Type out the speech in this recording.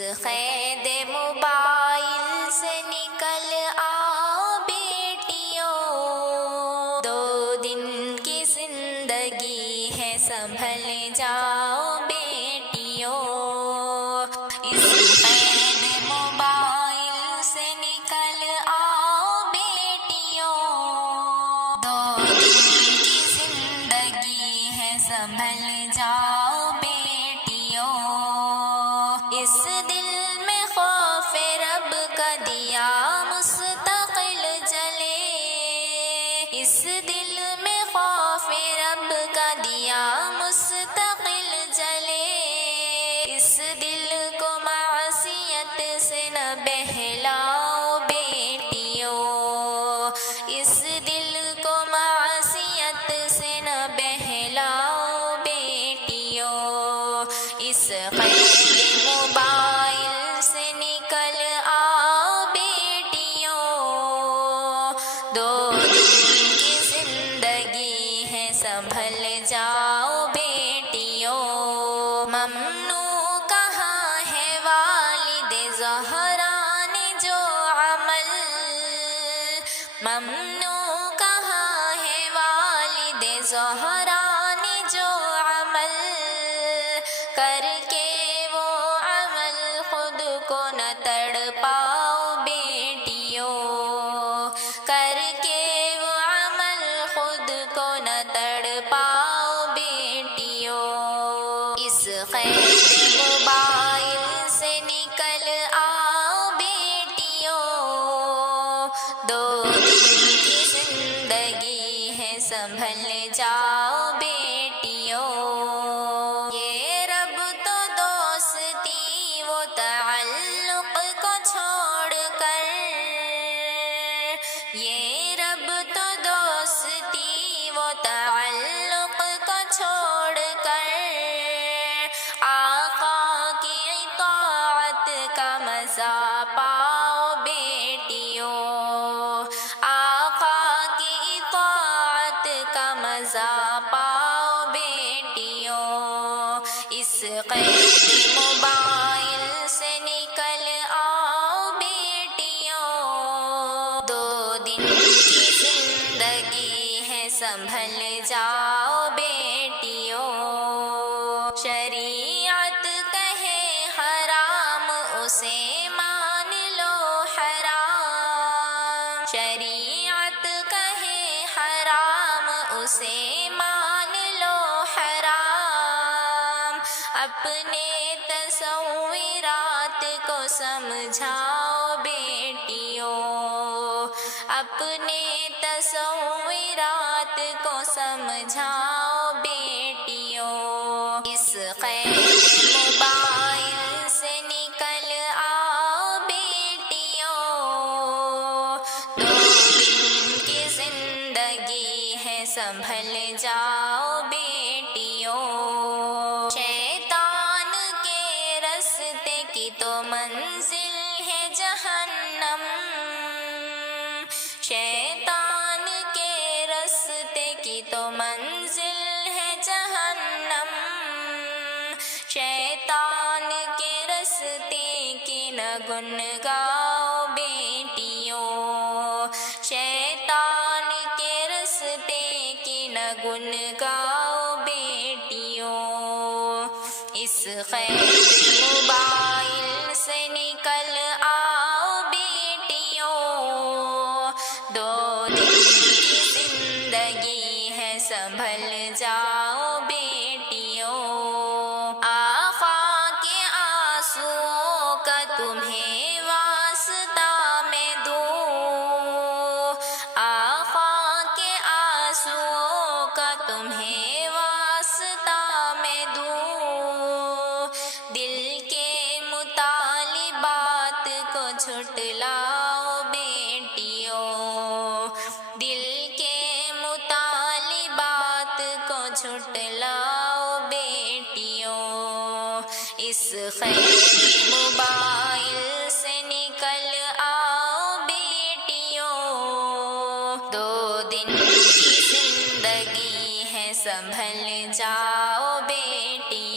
قید موبائل سے نکل آؤ بیٹیوں، 2 دن کی زندگی ہے سنبھل جاؤ بیٹیوں، اس قید موبائل سے نکل آؤ بیٹیوں، 2 دن کی زندگی ہے سنبھل جاؤ بیٹیوں، اس دل میں خوف رب کا دیا مستقل جلے، اس دل میں خوف رب کا دیا مستقل جلے، اس دل کو معصیت سے نہ بہلاؤ بیٹیوں، اس دل کو معصیت سے نہ بہلاؤ بیٹیوں، اس قید موبائل سے نکل آؤ بیٹیوں، 2 دن کی زندگی ہے سنبھل جاؤ بیٹیوں، ممنوع کہاں ہے والد زہرا نے جو عمل، ممنوع کہاں ہے والد زہرا نے جو عمل، کر کے وہ عمل خود کو نہ تڑپاؤ بیٹیوں، کر کے وہ عمل خود کو نہ تڑپاؤ بیٹیوں، اس قید موبائل سے نکل آؤ بیٹیوں، 2 دن کی زندگی ہے سنبھل جاؤ بیٹیوں، یہ رب تو دوستی وہ تعلق کو چھوڑ کر، یہ رب تو دوستی وہ تعلق کو چھوڑ کر، آقا کی اطاعت کا مزہ پاؤ بیٹیوں، آقا کی اطاعت کا مزہ پاؤ بیٹیوں، اس قید موبائل سے نکل آؤ بیٹیوں، 2 دن کی زندگی ہے سنبھل جاؤ بیٹیوں، شریعت کہے حرام اسے مان لو حرام، شریعت کہے حرام اسے مان لو حرام، اپنے تصورات کو سمجھاؤ بیٹیوں، اپنے تصورات کو سمجھاؤ بیٹیوں، اس قید موبائل سے نکل آؤ بیٹیوں، 2 دن کی زندگی ہے سنبھل جاؤ بیٹیوں، شیطان کے رستے کی تو منزل ہے جہنم، شیطان کے رستے کی تو منزل ہے جہنم، شیطان کے رستے کی نہ گن گاؤ بیٹیوں، شیطان کے رستے کی نہ گن گاؤ بیٹیوں، اس قید موبائل سے نکل آؤ بیٹیوں، 2 دن کی زندگی ہے سنبھل جاؤ بیٹیوں، آقا کے آنسوؤں کا تمہیں واسطہ میں دوں، آقا کے آنسوؤں کا تمہیں واسطہ میں دوں، دل کے مطالبات کو جھٹلاؤ بیٹیوں، دل کے مطالبات کو جھٹلاؤ بیٹیوں، اس قید موبائل سے نکل آؤ بیٹیوں، 2 دن کی زندگی ہے سنبھل جاؤ بیٹی